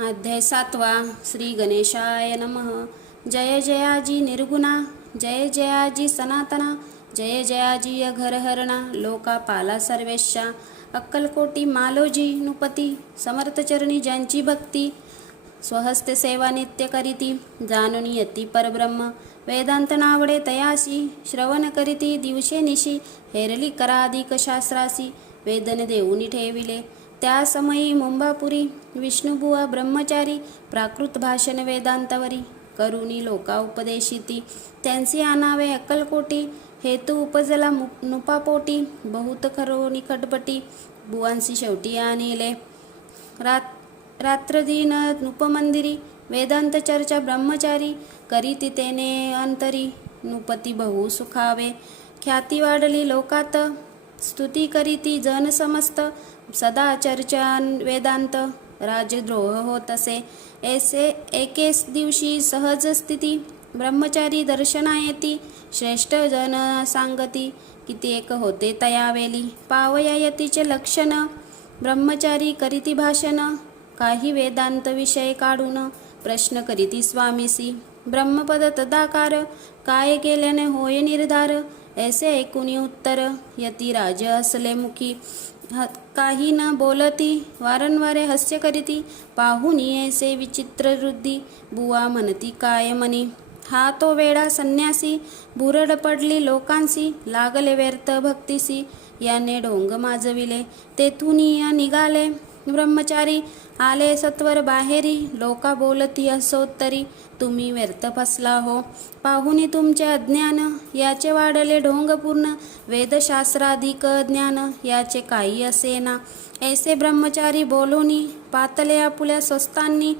अध्याय 7वा. श्री गणेशाय नमः. जय जयाजी निर्गुणा, जय जयाजी सनातना, जय जयाजी अघरहरणा, लोकापाला सर्वेशा, अक्कलकोटी मालोजी नुपती, समर्थचरणी ज्यांची भक्ती, स्वहस्ते सेवा नित्य करीती, जाणूनी यती परब्रह्म, वेदांत नावडे तयासी, श्रवण करीती दिवशेनिशी, हेरली कराधिक शास्त्रासी, वेदन देऊनी ठेविले, त्या समयी मुंबापुरी, विष्णुबुवा ब्रह्मचारी, प्राकृत भाषण वेदांतावरी, करुणी लोका उपदेशिती, त्यांची आणावे अक्कलकोटी, हेतू उपजला नुपापोटी, बहुत खरो निकटपटी, बुवांसी शेवटी आणिले, रात्रदिन नुपमंदिरी, वेदांत चर्चा ब्रह्मचारी, करीती तेने अंतरी, नुपती बहु सुखावे, ख्याती वाढली लोकात, स्तुती करीती जन समस्त, सदा चर्चा वेदांत, राजद्रोह होत असे, ऐसे एकेस दिवशी सहज स्थिती, ब्रह्मचारी दर्शना येती, श्रेष्ठ जन सांगती, किती एक होते तयावेली, पावया यतीचे लक्षण, ब्रह्मचारी करीती भाषण, काही वेदांत विषय काढून, प्रश्न करीती स्वामीसी, ब्रह्मपद तदाकार, काय केल्याने होय निर्धार, ऐसे ऐकुनी उत्तर, यती राज असले मुखी, काही न बोलती, वारंवारे हास्य करीती, पाहुनी ऐसे विचित्र वृद्धी, बुवा म्हणती काय मनी, हा तो वेडा संन्यासी, भुरड पडली लोकांसी, लागले व्यर्थ भक्तीसी, याने ढोंग माजविले, तेथून निघाले ब्रह्मचारी, आले सत्वर बाहेरी, लोका बोलती असोत्तरी, तुम्ही व्यर्थ फसला हो, पाहुनी तुमचे अज्ञान, याचे वाढले ढोंग पूर्ण, वेदशास्त्राधिक ज्ञान, याचे काही असेना, ऐसे ब्रह्मचारी बोलूनी, पातले आपुल्या स्वस्तांनी,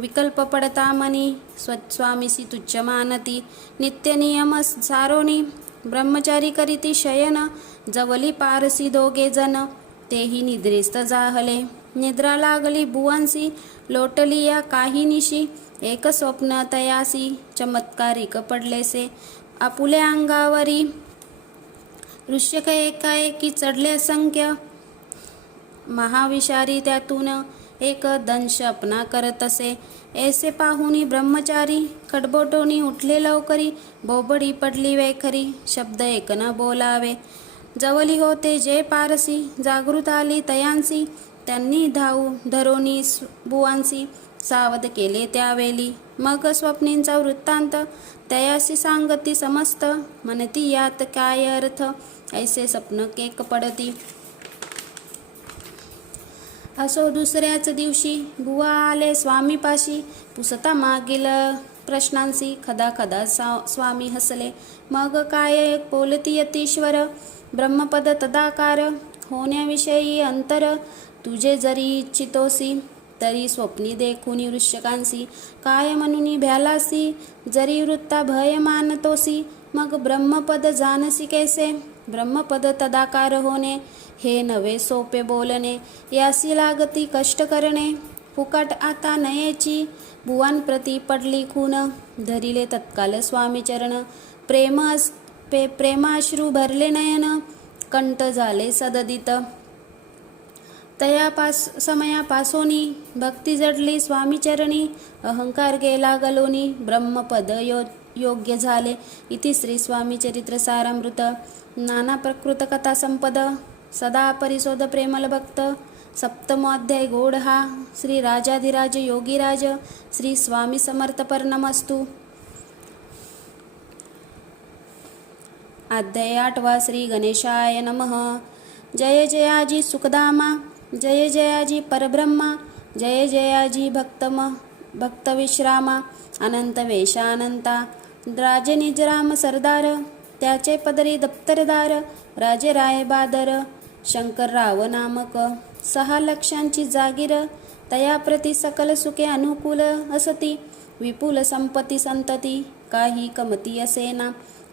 विकल्प पडता मनी, स्वामीसी तुच्छ मानती, नित्य नियम सारोनी, ब्रह्मचारी करीती शयन, जवली पारसी दोघे जन, तेही निद्रिस्त जाहले, निद्रा लागली बुवांसी, लोटली या काही निशी, एक स्वप्न तयासी, चमत्कारिक पडलेसे, आपुल्या अंगावरी, ऋष्यक एकाएकी चढले असंख्य, महाविषारी त्यातून एक दंश अपना करत असे, ऐसे पाहुनी ब्रह्मचारी, खडबोटोनी उठले लवकरी, बोबडी पडली वैखरी, शब्द एक न बोलावे, जवली होते जे पारसी, जागृत आली तयांसी, त्यांनी धावू धरोनी बुवांसी, सावध केले त्यावेळी, मग स्वप्नींचा वृत्तांत, तयासी सांगती समस्त, म्हणती यात काय अर्थ, ऐसे स्वप्न केक पडती. असो दुसऱ्याच दिवशी, बुवा आले स्वामीपाशी, पुसता मागील प्रश्नांसी, खदा खदा स्वामी हसले, मग काय बोलती यतीश्वर, ब्रह्मपद तदाकार, होण्याविषयी अंतर, तुझे जरी इच्छितोसी, तरी स्वप्नी देखुनी वृश्यकांसी, काय म्हणून भ्यालासी, जरी वृत्ता भय मानतोसी, मग ब्रह्मपद जानसी कैसे, ब्रह्मपद तदाकार होणे, हे नवे सोपे बोलणे, यासी लागती कष्ट करणे, फुकट आता नयेची, बुवांप्रती पडली खून, धरिले तत्काल स्वामी चरण, प्रेमाश्रू भरले नयन, कंठ झाले सददित, समयापासोनी, भक्ती जडली स्वामीचरणी, अहंकार गेला गलोनी, ब्रह्मपद योग्य झाले, इति श्री स्वामी चरित्र सारामृत, नाना प्रकृत कथा संपद, सदा परिशोध प्रेमल भक्त, सप्तमोध्याय गोड हा, श्री राजाधिराज योगीराज, श्री स्वामी समर्थ नमस्तु. अध्याय 8वा. श्री गणेशाय नमः. जय जयाजी सुखधामा, जय जयाजी परब्रह्मा, जय जयाजी भक्तविश्रामा, अनंत वेशानंता, राजे निजराम सरदार, त्याचे पदरी दप्तरदार, राजे राय बादर, शंकरराव नामक, 6 लक्षांची जागीर, तयाप्रती सकल सुखे अनुकूल असती, विपुल संपत्ती संतती, काही कमती असेना,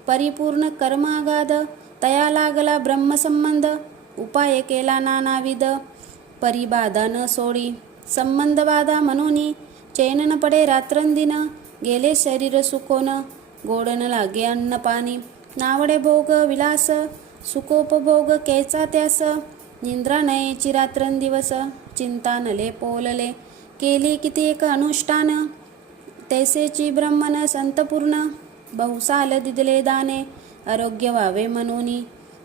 परिपूर्ण कर्मागाध, तया लागला ब्रह्मसंबंध, उपाय केला नानाविध, परिबाधा न सोडी, संबंध बाधा म्हणूनी, चैन न पडे रात्रंदिन, गेले शरीर सुकोन, गोड न लागे अन्न पाणी, नावडे भोग विलास, सुखोपभोग कैचा त्यास, निंद्रा नयेची रात्रंदिवस, चिंता नले पोलले, केली कित्येक अनुष्ठान, तैसेची ब्रह्मन संतपूर्ण, बहुसाल दिदले दाने, आरोग्य व्हावे म्हणूनी.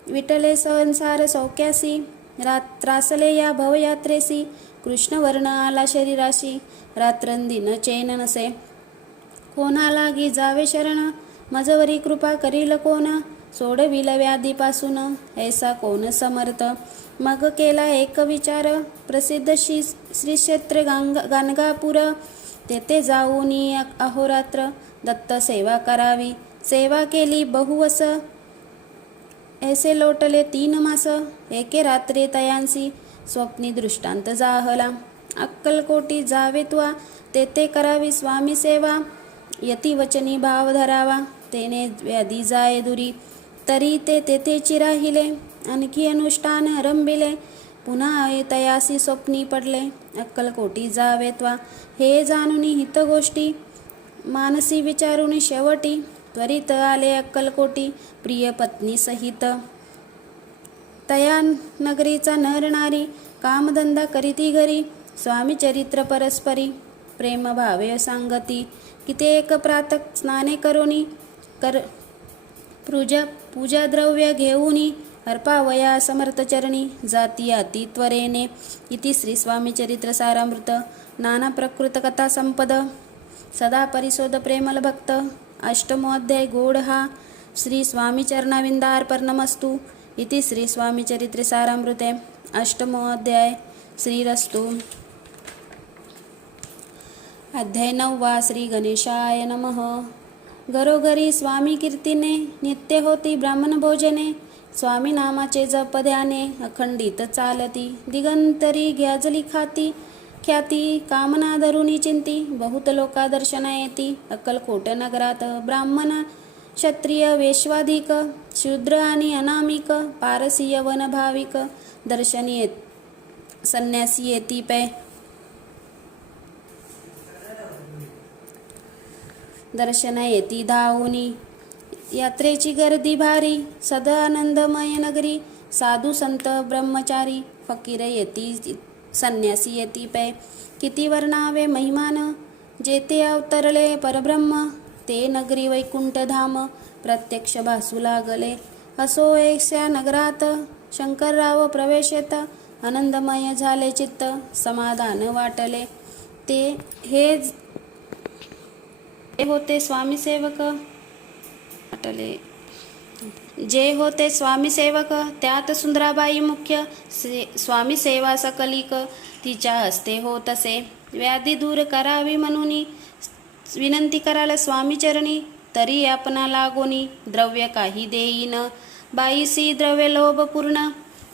विठले संसार सौख्यासी, त्रासले या भवयात्रेसी, कृष्णवर्ण आला शरीराशी, रात्रंदिन चैन नसे. कोणा लागी जावे शरण, मजवरी कृपा करील कोण, सोडविल व्याधीपासून, ऐसा कोण समर्थ. मग केला एक विचार, प्रसिद्ध श्री क्षेत्र गाणगापूर, तेथे जाऊनी अहोरात्र, दत्त सेवा करावी. सेवा केली बहुवस, ऐसे लोटले 3 मास, एके रात्री तयांसी, स्वप्नी दृष्टांत जाहला. अक्कलकोटी जावे त्वा, तेथे करावी स्वामी सेवा, यती वचनी भाव धरावा, तेने व्याधी जाय दुरी. तरी ते तेथेची राहिले, आणखी अनुष्ठान आरंभिले, पुन्हा तयासी स्वप्नी पडले. अक्कलकोटी जावे त्वा, हे जाणूनी हित गोष्टी, मानसी विचारुनी शेवटी, त्वरित आले अक्कलकोटी, प्रिय पत्नी सहित. तया नगरीचा नर नारी, कामधंदा करीती घरी, स्वामी चरित्र परस्परी, प्रेम भावे सांगती. कित्येक प्रातक स्नाने करोनी, पूजा द्रव्य घेऊनी, अर्पावया समर्थ चरणी, जाती अति त्वरेने. इति श्री स्वामी चरित्र सारामृत, नाना प्रकृत कथा संपद, सदा परिशोध प्रेमल भक्त. अष्टमो अध्याय गोड हा. श्री स्वामी चरणाविंदार्पणमस्तु. इति श्री स्वामी चरित्र सारामृते अष्टमो अध्याय. श्रीरस्तु. अध्याय 9. श्री गणेशाय नमः. घरोघरी स्वामी कीर्तीने, नित्य होती ब्राह्मण भोजने, स्वामी नामाचे जप ध्याने, अखंडित चालती. दिगंतरी ग्याजली ख्याती, कामना धरुनी चिंती, बहुत लोका दर्शना येती. अक्कलकोट नगरात ब्राह्मण क्षत्रिय वेश्वाधिक, शूद्र आणि अनामिक, पारसी यवन भाविक, दर्शनी संन्यासी येती पै. दर्शन येती धावुनी, यात्रेची गर्दी भारी, सदा आनंदमय नगरी, साधू संत ब्रह्मचारी, फकीर येती संन्यासी येती पै. किती वर्णावे महिमान, जेथे अवतरले परब्रह्म, ते नगरी वैकुंठ धाम, प्रत्यक्ष भासू लागले. असो ऐस्या नगरात, शंकरराव प्रवेशेत, आनंदमय झाले चित्त, समाधान वाटले. ते हे होते स्वामी सेवक वाटले. जे होते स्वामी सेवक, त्यात सुंदराबाई मुख्य, स्वामी सेवा सकलिक, तिच्या हस्ते होत असे. व्याधी दूर करावी म्हणून विनंती कराल स्वामी चरणी, तरी आपणा लागोनी, द्रव्य काही देईन. बाईसी द्रव्य लोभ पूर्ण,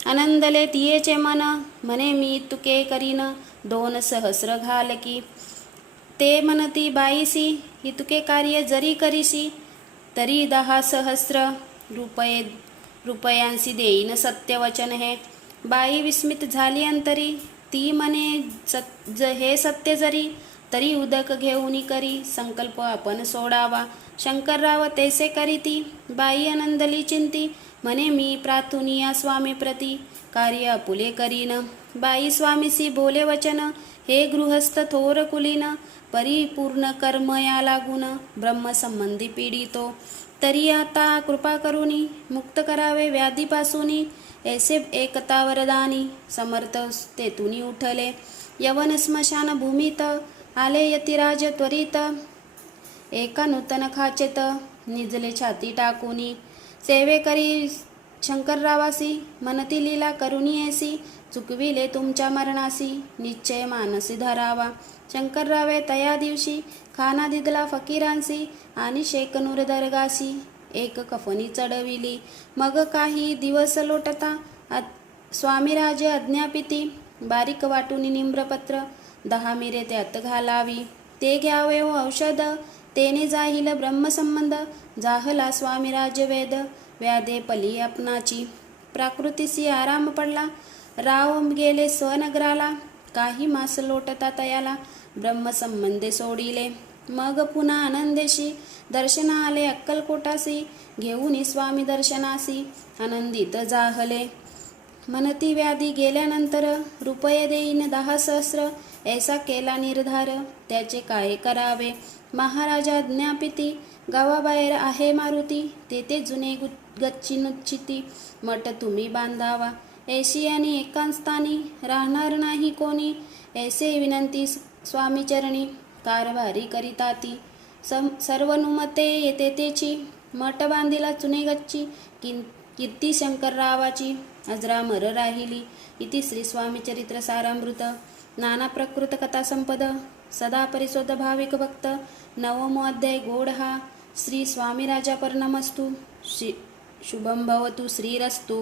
आनंदले तियेचे मन, म्हणे मी तुके करीन, 2 सहस्र घाल की. ते म्हणती बाईसी, इतके कार्य जरी करीसी, तरी 10 सहस्र रुपयांसी देईन सत्यवचन हे. बाई विस्मित झाली अंतरी, ती म्हणे हे सत्य जरी, तरी उदक घेऊनी करी, संकल्प आपण सोडावा. शंकरराव तैसे करीती, बाई आनंदली चिंती, म्हणे मी प्रार्थुनिया स्वामी प्रती, कार्य आपुले करीन. बाई स्वामीसी बोले वचन, हे गृहस्थ थोर कुलीन, परिपूर्ण कर्म या लागून, ब्रह्मसंबंधी पीडितो, तरी आता कृपा करुनी, मुक्त करावे व्याधीपासूनी. ऐसे एकता वरदानी, समर्थ तेथुनी उठले. यवन स्मशान भूमीत, आले यतिराज त्वरित, एका नूतन खाचेत, निजले छाती टाकुनी. सेवे करी शंकररावासी, मनती लीला करुनी ऐसी, चुकविले तुमच्या मरणासी, निश्चय मानसी धरावा. शंकररावे तया दिवशी, खाना दिदला फकीरांसी, आणि शेकनूर दरगासी, एक कफनी चढविली. मग काही दिवस लोटता, स्वामीराजे आज्ञापिती, बारीक वाटून निम्रपत्र, 10 मिरे त्यात घालावी. ते घ्यावे औषध, तेने जाईल ब्रह्मसंबंध, जाहला स्वामीराज वेद, व्याधे पली आपणाची. प्राकृतीसी आराम पडला, राव गेले स्वनगराला, काही मास लोटता तयाला, ब्रह्मसंबंधे सोडिले. मग पुन्हा आनंदेशी, दर्शना आले अक्कलकोटासी, घेऊनी स्वामी दर्शनासी, आनंदित जाहले. म्हणती व्याधी गेल्यानंतर रुपये देईन 10,000 ऐसा केला निर्धार त्याचे काय करावे. महाराजा ज्ञापिती गावाबाहेर आहे मारुती तेथे जुने गच्ची नुच्छिती मठ तुम्ही बांधावा. ऐशी आणि एकांतानी राहणार नाही कोणी ऐसे विनंती स्वामीचरणी कारभारी करिताती. सर्वनुमते येते तेची मठ बांधिला चुने गच्ची कीर्ती शंकररावाची अजरामर राहिली. इति श्री स्वामी चरित्र सारामृत नाना प्रकृत कथा संपद सदा परिशोध भाविक भक्त. नवमो अध्याय गोड हा. श्री स्वामी राजापर नमस्तु. शुभम भवतु श्रीरस्तु.